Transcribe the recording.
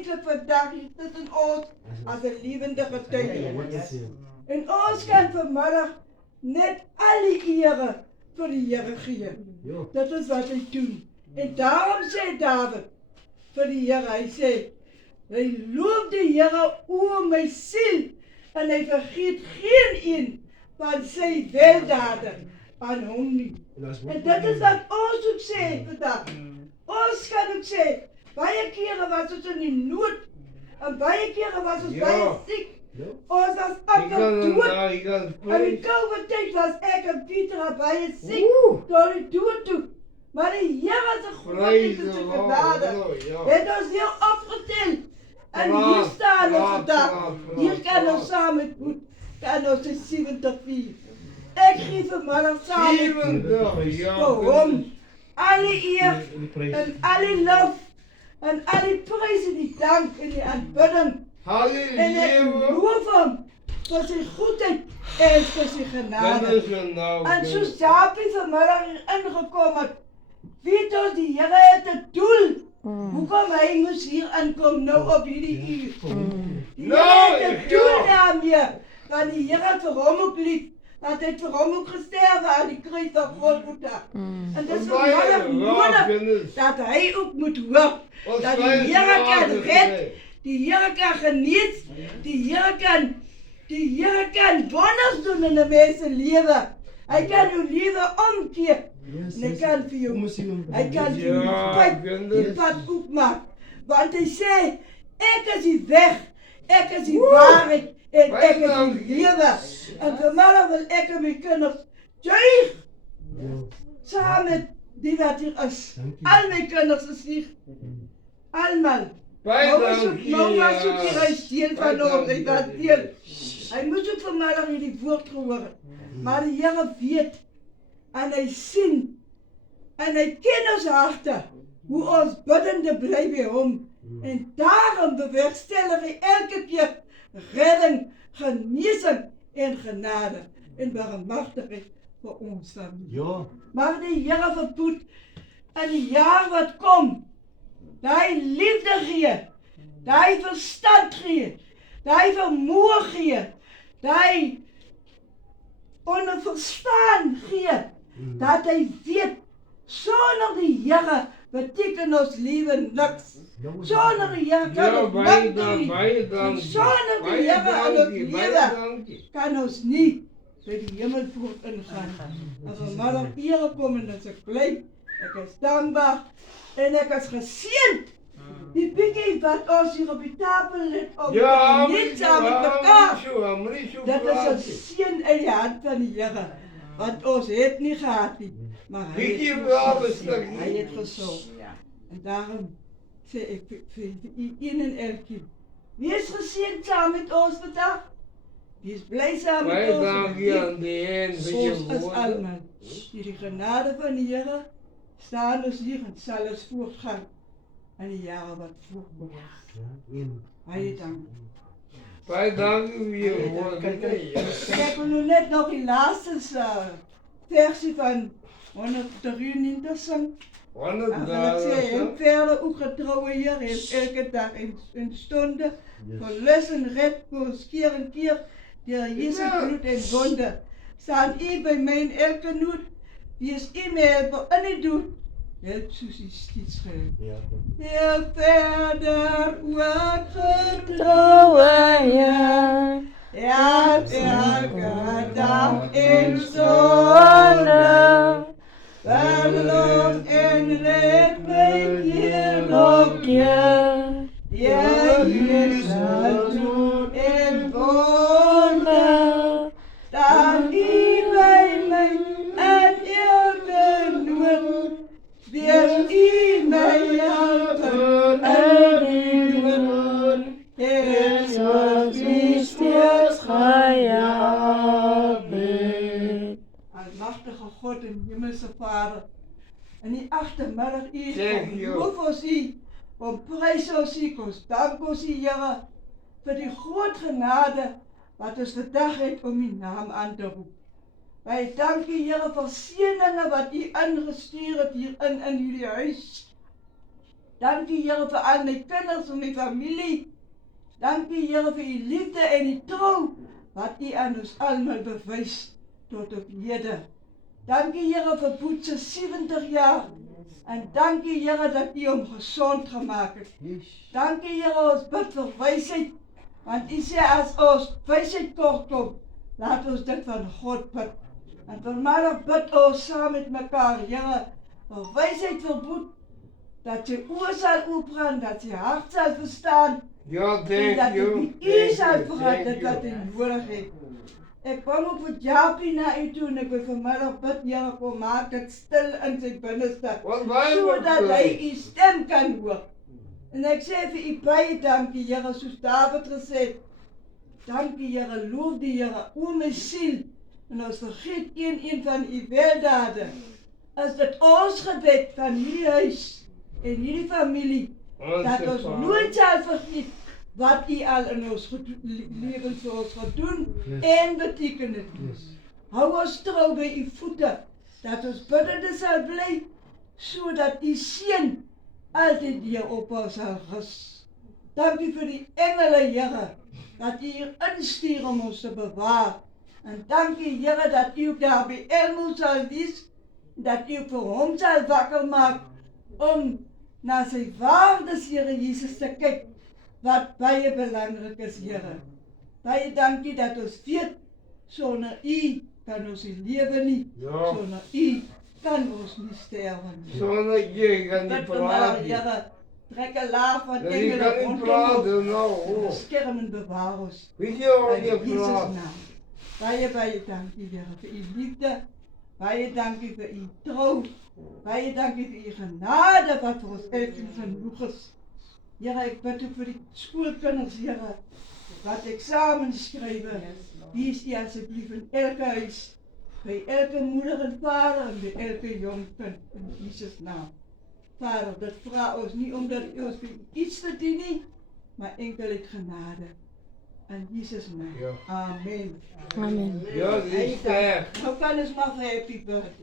eindelijk vandaag hier tussen ons als een levende getuige. En ons kan vanmiddag net al die ere voor de Here gee. Dat is wat hij doet. En daarom zei David voor de Here, hij zei, hij loopt de Here oor mijn ziel en hij vergeet geen een van zijn weldaden aan hom niet. En dat is wat ons ook zei vandaag. Ons kan ook zeggen, baie keren was ons in die nood en baie keren was ons baie ziek. Ons was amper dood. En in COVID-tijd was ik en Pieter baie ziek door die dood toe. Maar die Here se grootheid en sy genade het ons heel opgeteld. En hier staan ons vandag. Hier kan ons saam met goed, kan ons die 70 vier. Ek gee vanmiddag saam met vir hom alle eer en alle lof en alle prys en die dank en die aanbidding. En ek loof hom vir sy goedheid en vir sy genade. En soos Japie vanmiddag hier ingekom het, weet ons die Here het 'n doel. Hoekom hy moes hier aankom nou op hierdie uur. Die Here het 'n doel daarmee, want die Here het vir hom ook lief. Dat hy vir hom ook gesterwe aan die kruis van Golgotha. En dit is vanmiddag nodig dat hy ook moet hoor dat die Here kan red, die Here kan genees, die Here kan wonders doen in 'n mens se lewe. Hy kan jou lewe omkeer. En hy kan vir jou, hy kan vir jou die pad oopmaak. Want hy sê, ek is die weg, ek is die waarheid. En ek is die lewe. En vanmiddag wil ek en my kinders juig. Saam met die wat hier is. Al my kinders is hier. Almal. Nou was ook hier hy deel van ons. Hy was deel. Hy moes ook vanmiddag hierdie woord gehoor het. Maar die Here weet. En hy sien. En hy ken ons harte. Hoe ons biddende bly by hom. En daarom bewerkstellig hy elke keer redding, genesing en genade en barmhartigheid vir ons familie. Mag die Here verpoed in die jaar wat kom, daai liefde gee, daai verstand gee, daai vermoë gee, daai onderverstaan gee, dat hy weet, sonder die Here beteken ons lewe niks. Sonder die Here kan ons niks doen. Sonder die Here in ons lewe kan ons nie by die hemelpoort ingaan. En vanmiddag Here kom en as ek bly, ek is dankbaar en ek is geseënd. Die bietjie wat ons hier op die tafel het om net saam met mekaar. Dat is 'n seën uit die hand van die Here. Want ons het nie gehad nie. Maar hy het gesorg. En daarom sê ek vir een en elkeen, wees geseënd saam met ons vandag. Wees bly saam met ons. Ons is almal. Die genade van die Here staan ons hier en sal ons voortgaan in die jare wat voorkom. Baie dank. Baie dank weer. Ek wil nou net nog die laaste versie van 193 sing. En ek sê, en verder ook getrouwe Heer, heeft elke dag een stunde, verlos en red, voor keer en keer, der Jesu bloed en wonde. Staan u bij mijn elke nood, die is u mij helpen en niet doen. Help soos u steeds gehelp. Heel verder ook getrouwe Heer, help elke dag in stunde. Verlof en red mij keer op keer, ja, hier zal doen en wonder. Staan u bij mij en elke nood, wees u mij helpen en u doen, en zoals u steeds gejaagd bent. Almachtige God en hemelse Vader, in die agtermiddag u loof ons u, om prys ons u, ons dank ons u Here, vir die groot genade, wat ons vandag het om u naam aan te roep. Wij dank u Here vir seëninge wat u ingestuur het hier in jullie huis. Dankie Here vir al my kinders en my familie. Dankie Here vir u liefde en die trou wat u aan ons almal bewys tot op hede. Dankie Here vir Boet se 70 jaar. En dankie Here dat u hom gesond gemaak het. Dankie Here, ons bid vir wysheid. Want u sê as ons wysheid kort kom, laat ons dit van God bid. En vanmiddag bid ons saam met mekaar, Here, vir wysheid vir Boet, dat sy oë sal oopgaan, dat sy hart sal verstaan, Ja, en thank dat you. u sal vergat Thank dit wat you. hy nodig het. Ek kom ook vir Japie na u toe en ek wil vanmiddag bid, Here, kom maak dit stil in sy binneste, Wat baie sodat wat hy u stem kan hoor. En ek sê vir u baie dankie, Here, soos David gesê het, dankie Here, loof die Here, o my siel, en ons vergeet een van u weldade. Is dit ons gebed van hierdie huis en hierdie familie, dat ons nooit sal vergeet wat u al in ons lewens vir ons gedoen en beteken het. Hou ons trou by u voete, dat ons biddende sal bly, sodat u seën altyd hier op ons sal rus. Dankie vir die engele, Here, dat u hier instuur om ons te bewaar. En dankie Here dat u ook daar by Elmo sal wees, dat u vir hom sal wakker maak om na sy waardes, Here Jesus, te kyk, wat baie belangrik is, Here. Baie dankie dat ons weet, sonder u kan ons nie lewe nie, Ja. sonder u kan ons nie sterwe nie. Sonder jy kan nie Dit praat vanmiddag, nie. Here, trek 'n laag van Jy engele kan nie rondom praat ons, nou. Oh. beskerm en bewaar ons. Weet jy hoe In jy Jesus praat? naam. Baie dankie, Here, vir u liefde. Baie dankie vir u trou. Baie dankie vir u genade wat vir ons elkeen genoeg is. Here, ek bid ook vir die skoolkinders, Here, wat eksamens skrywe. Wees u asseblief in elke huis, by elke moeder en vader en by elke jong kind, in Jesus naam. Vader, dit vra ons nie omdat u ons vir iets te dien nie, maar enkel uit genade. In Jesus naam. Ja. Amen. Amen. Ja, dis sterk. Nou kan ons maar vir happy birthday.